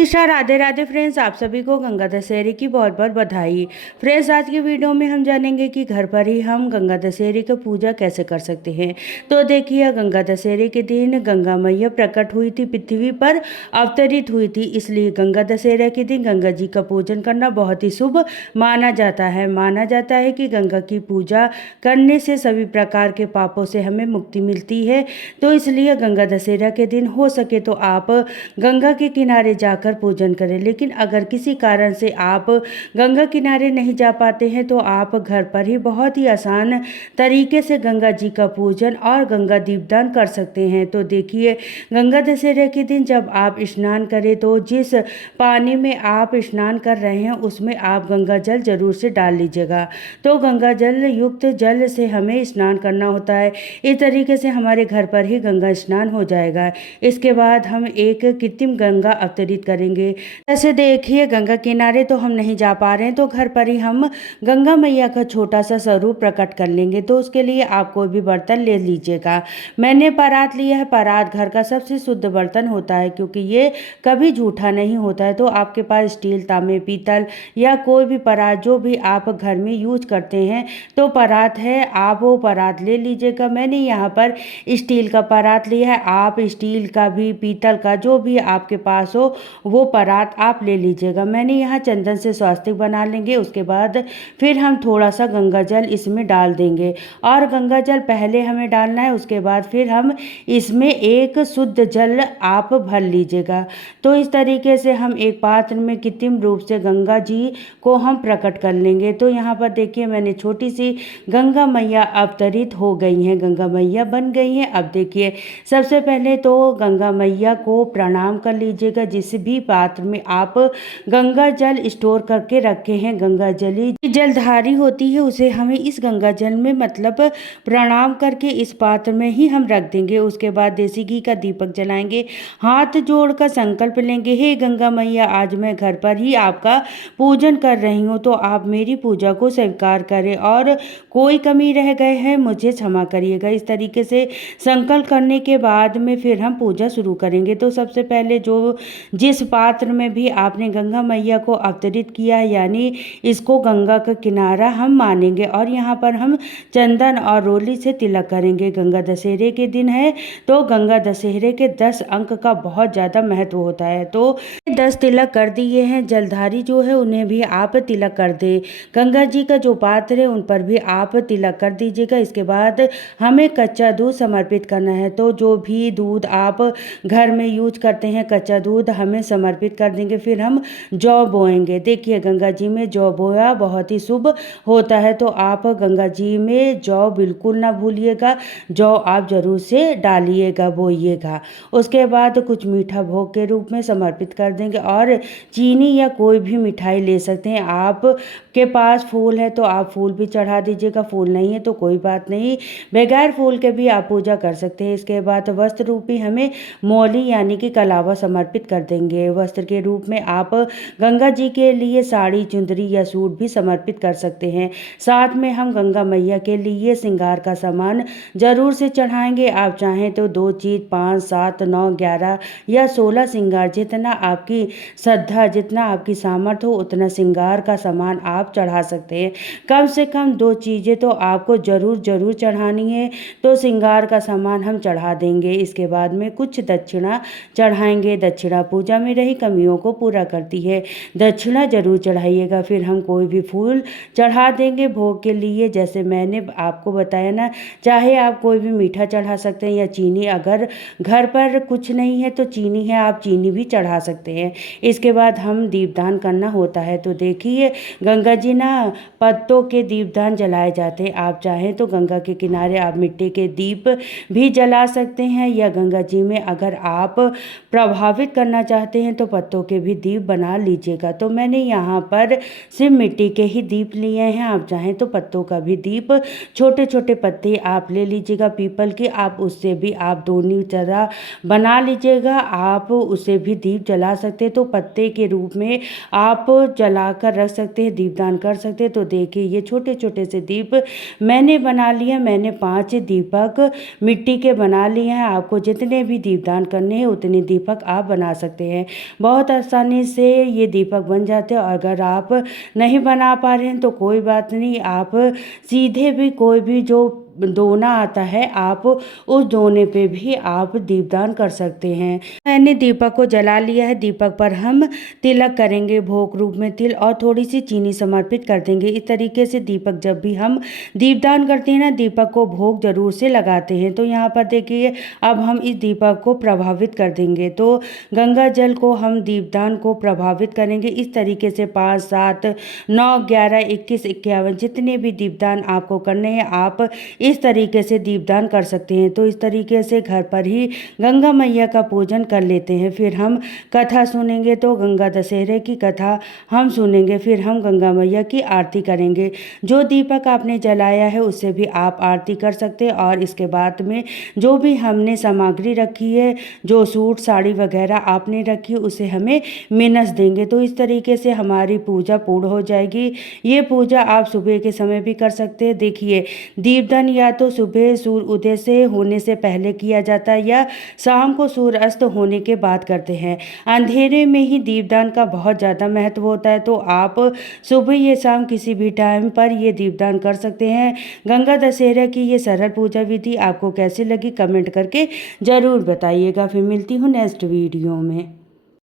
Krishna Radhe Radhe friends, आप सभी को गंगा दशहरे की बहुत बहुत बधाई। फ्रेंड्स, आज की वीडियो में हम जानेंगे कि घर पर ही हम गंगा दशहरे की पूजा कैसे कर सकते हैं। तो देखिए, गंगा दशहरे के दिन गंगा मैया प्रकट हुई थी, पृथ्वी पर अवतरित हुई थी। इसलिए गंगा दशहरे के दिन गंगा जी का पूजन करना बहुत ही शुभ माना जाता है। माना जाता है कि गंगा की पूजा करने से सभी प्रकार के पापों से हमें मुक्ति मिलती है। तो इसलिए गंगा दशहरा के दिन हो सके तो आप गंगा के किनारे जाकर पूजन करें। लेकिन अगर किसी कारण से आप गंगा किनारे नहीं जा पाते हैं तो आप घर पर ही बहुत ही आसान तरीके से गंगा जी का पूजन और गंगा दीपदान कर सकते हैं। तो देखिए, गंगा दशहरे के दिन जब आप स्नान करें तो जिस पानी में आप स्नान कर रहे हैं उसमें आप गंगा जल जरूर से डाल लीजिएगा। तो गंगा जल युक्त जल से हमें स्नान करना होता है। इस तरीके से हमारे घर पर ही गंगा स्नान हो जाएगा। इसके बाद हम एक कृत्रिम गंगा अवतरित करेंगे। जैसे देखिए, गंगा किनारे तो हम नहीं जा पा रहे हैं तो घर पर ही हम गंगा मैया का छोटा सा स्वरूप प्रकट कर लेंगे। तो उसके लिए आप कोई भी बर्तन ले लीजिएगा। मैंने परात लिया है। परात घर का सबसे शुद्ध बर्तन होता है क्योंकि ये कभी जूठा नहीं होता है। तो आपके पास स्टील, तांबे, पीतल या कोई भी परात जो भी आप घर में यूज करते हैं तो परात है, आप वो परात ले लीजिएगा। मैंने यहाँ पर स्टील का परात लिया है। आप स्टील का भी, पीतल का, जो भी आपके पास हो वो परात आप ले लीजिएगा। मैंने यहाँ चंदन से स्वास्तिक बना लेंगे। उसके बाद फिर हम थोड़ा सा गंगा जल इसमें डाल देंगे और गंगा जल पहले हमें डालना है। उसके बाद फिर हम इसमें एक शुद्ध जल आप भर लीजिएगा। तो इस तरीके से हम एक पात्र में कृत्रिम रूप से गंगा जी को हम प्रकट कर लेंगे। तो यहाँ पर देखिए, मैंने छोटी सी गंगा मैया अवतरित हो गई हैं, गंगा मैया बन गई हैं। अब देखिए, सबसे पहले तो गंगा मैया को प्रणाम कर लीजिएगा। जिस भी पात्र में आप गंगा जल स्टोर करके रखे हैं, गंगा जली जलधारी होती है, उसे हमें इस गंगा जल में मतलब प्रणाम करके इस पात्र में ही हम रख देंगे। उसके बाद देसी घी का दीपक जलाएंगे, हाथ जोड़कर संकल्प लेंगे, हे गंगा मैया, आज मैं घर पर ही आपका पूजन कर रही हूँ, तो आप मेरी पूजा को स्वीकार करें और कोई कमी रह गए हैं मुझे क्षमा करिएगा। इस तरीके से संकल्प करने के बाद में फिर हम पूजा शुरू करेंगे। तो सबसे पहले जिस पात्र में भी आपने गंगा मैया को अवतरित किया है, यानी इसको गंगा का किनारा हम मानेंगे और यहाँ पर हम चंदन और रोली से तिलक करेंगे। गंगा दशहरे के दिन है तो गंगा दशहरे के 10 अंक का बहुत ज़्यादा महत्व होता है। तो 10 तिलक कर दिए हैं। जलधारी जो है उन्हें भी आप तिलक कर दे। गंगा जी का जो पात्र है उन पर भी आप तिलक कर दीजिएगा। इसके बाद हमें कच्चा दूध समर्पित करना है। तो जो भी दूध आप घर में यूज करते हैं, कच्चा दूध हमें समर्पित कर देंगे। फिर हम जौ बोएंगे। देखिए, गंगा जी में जौ बोया बहुत ही शुभ होता है, तो आप गंगा जी में जौ बिल्कुल ना भूलिएगा। जौ आप जरूर से डालिएगा, बोइएगा। उसके बाद कुछ मीठा भोग के रूप में समर्पित कर देंगे और चीनी या कोई भी मिठाई ले सकते हैं। आप के पास फूल है तो आप फूल भी चढ़ा दीजिएगा, फूल नहीं है तो कोई बात नहीं, बगैर फूल के भी आप पूजा कर सकते हैं। इसके बाद वस्त्र रूपी हमें मौली यानी कि कलावा समर्पित कर देंगे। वस्त्र के रूप में आप गंगा जी के लिए साड़ी, चुंदरी या सूट भी समर्पित कर सकते हैं। साथ में हम गंगा मैया के लिए श्रृंगार का सामान जरूर से चढ़ाएंगे। आप चाहें तो 2 चीज, 5, 7, 9, 11 या 16 श्रृंगार, जितना आपकी श्रद्धा, जितना आपकी सामर्थ्य हो उतना श्रृंगार का सामान आप चढ़ा सकते हैं। कम से कम 2 चीज़ें तो आपको जरूर चढ़ानी है। तो श्रृंगार का सामान हम चढ़ा देंगे। इसके बाद में कुछ दक्षिणा चढ़ाएंगे। दक्षिणा पूजा में रही कमियों को पूरा करती है, दक्षिणा जरूर चढ़ाइएगा। फिर हम कोई भी फूल चढ़ा देंगे भोग के लिए। जैसे मैंने आपको बताया ना, चाहे आप कोई भी मीठा चढ़ा सकते हैं या चीनी, अगर घर पर कुछ नहीं है तो चीनी है, आप चीनी भी चढ़ा सकते हैं। इसके बाद हम दीपदान करना होता है। तो देखिए, गंगा जी ना पत्तों के दीपदान जलाए जाते हैं। आप चाहें तो गंगा के किनारे आप मिट्टी के दीप भी जला सकते हैं, या गंगा जी में अगर आप प्रभावित करना चाहते हैं तो पत्तों के भी दीप बना लीजिएगा। तो मैंने यहाँ पर सिर्फ मिट्टी के ही दीप लिए हैं। आप चाहें तो पत्तों का भी दीप, छोटे छोटे पत्ते आप ले लीजिएगा पीपल के, आप उससे भी आप दोनों तरह बना लीजिएगा। आप उसे भी दीप जला सकते हैं। तो पत्ते के रूप में आप जला कर रख सकते हैं, दीपदान कर सकते हैं। तो देखिए, ये छोटे छोटे से दीप मैंने बना लिए। मैंने 5 दीपक मिट्टी के बना लिए हैं। आपको जितने भी दीपदान करने हैं उतने दीपक आप बना सकते हैं। बहुत आसानी से ये दीपक बन जाते हैं। और अगर आप नहीं बना पा रहे हैं तो कोई बात नहीं, आप सीधे भी कोई भी जो दोना आता है आप उस दोने पे भी आप दीपदान कर सकते हैं। मैंने दीपक को जला लिया है। दीपक पर हम तिलक करेंगे, भोग रूप में तिल और थोड़ी सी चीनी समर्पित कर देंगे। इस तरीके से दीपक जब भी हम दीपदान करते हैं ना, दीपक को भोग जरूर से लगाते हैं। तो यहाँ पर देखिए अब हम इस दीपक को प्रभावित कर देंगे। तो गंगा जल को हम दीपदान को प्रभावित करेंगे इस तरीके से 5, 7, 9, 11, 21, 51 जितने भी दीपदान आपको करने हैं आप इस तरीके से दीपदान कर सकते हैं। तो इस तरीके से घर पर ही गंगा मैया का पूजन कर लेते हैं। फिर हम कथा सुनेंगे, तो गंगा दशहरे की कथा हम सुनेंगे। फिर हम गंगा मैया की आरती करेंगे। जो दीपक आपने जलाया है उससे भी आप आरती कर सकते हैं। और इसके बाद में जो भी हमने सामग्री रखी है, जो सूट साड़ी वगैरह आपने रखी है, उसे हमें मिनस देंगे। तो इस तरीके से हमारी पूजा पूर्ण हो जाएगी। ये पूजा आप सुबह के समय भी कर सकते हैं। देखिए दीपदान या तो सुबह सूर्य उदय से होने से पहले किया जाता है या शाम को सूर्य अस्त होने के बाद करते हैं। अंधेरे में ही दीपदान का बहुत ज़्यादा महत्व होता है। तो आप सुबह या शाम किसी भी टाइम पर ये दीपदान कर सकते हैं। गंगा दशहरा की ये सरल पूजा विधि आपको कैसी लगी कमेंट करके ज़रूर बताइएगा। फिर मिलती हूँ नेक्स्ट वीडियो में।